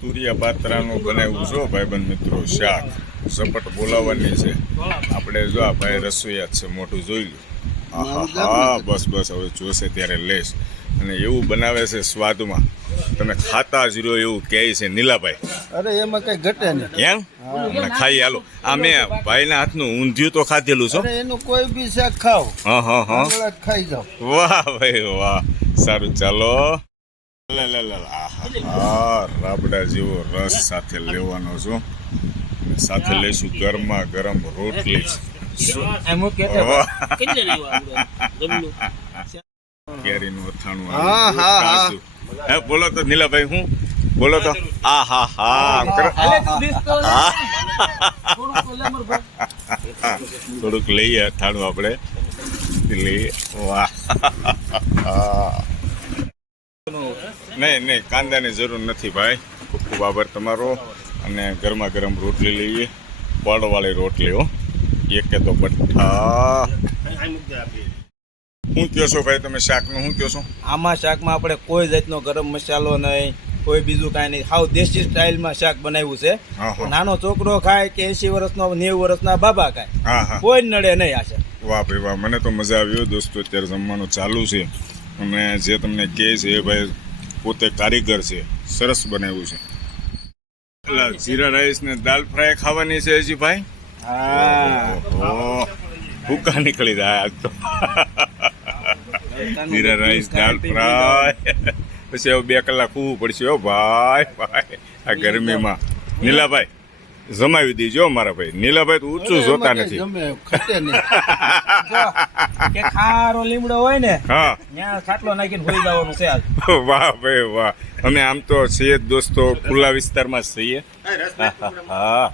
તુરિયા પાત્રાનું બનાવ્યું છો ભાઈબંધ મિત્રો શાક ઝપટ બોલાવવાની છે આપણે જો આ ભાઈ રસોઈયા છે મોટું જોઈ લ્યો હા બસ બસ હવે જોશે ત્યારે લેશ અને એવું બનાવે છે સ્વાદમાં તમે ખાતા જ રહ્યો એવું કહે છે નીલાભાઈ અરે એમાં કઈ ઘટે નહીં એમ મને ખાઈ હાલો આ મેં ભાઈના હાથનું ઊંધિયું તો ખાધેલું છો અરે એનું કોઈ બી શાક ખાવ હા હા હા ખાઈ જાવ વાહ ભાઈ વાહ સારું ચાલો રાબડા જેવો રસ સાથે લેવાનો છો સાથે લઈશું ગરમા ગરમ રોટલી કેરીનું અથાણું બોલો તો નીલાભાઈ હું બોલો તો આ હા હા થોડુંક લઈએ અથાણું આપણે લઈએ વાહ નહીં કાંદાની જરૂર નથી ભાઈ ખૂબ ખૂબ આભાર તમારો અને ગરમા ગરમ રોટલી લઈએ પડવાળી રોટલી હો એક તો બઠ્ઠા શું કહો છો ભાઈ તમે શાકનું શું કહો છો આમાં શાકમાં આપણે કોઈ જાતનો ગરમ મસાલો નહીં કોઈ બીજું કાંઈ નહીં હાવ દેશી સ્ટાઇલમાં શાક બનાવ્યું છે નાનો છોકરો ખાય કે 80 વર્ષનો 90 વર્ષના બાબા ખાય કોઈ નડે નહીં આ શાક વાહ ભાઈ વાહ મને તો મજા આવ્યો દોસ્તો અત્યારે જમવાનું ચાલુ છે અને જે તમને કહે છે એ ભાઈ પોતે કારીગર છે સરસ બનાવ્યું છે એટલે જીરા રાઈસ ને દાલ ફ્રાય ખાવાની છે હજી ભાઈ ભૂકા નીકળી જાય આજ તો જીરા રાઈસ દાલ ફ્રાય પછી હવે 2 કલાક ખુવું પડશે હો ભાઈ આ ગરમીમાં નીલાભાઈ જમાવી દીજો મારા ભાઈ નીલાભાઈ તો ઊંચું જોતા નથી કે ખારો લીમડો હોય ને હા ત્યાં ખાટલો નાખીને હોઈ જવાનું છે આજ વાહ ભાઈ વાહ અમે આમ તો છીએ દોસ્તો ખુલ્લા વિસ્તારમાં જ છીએ હા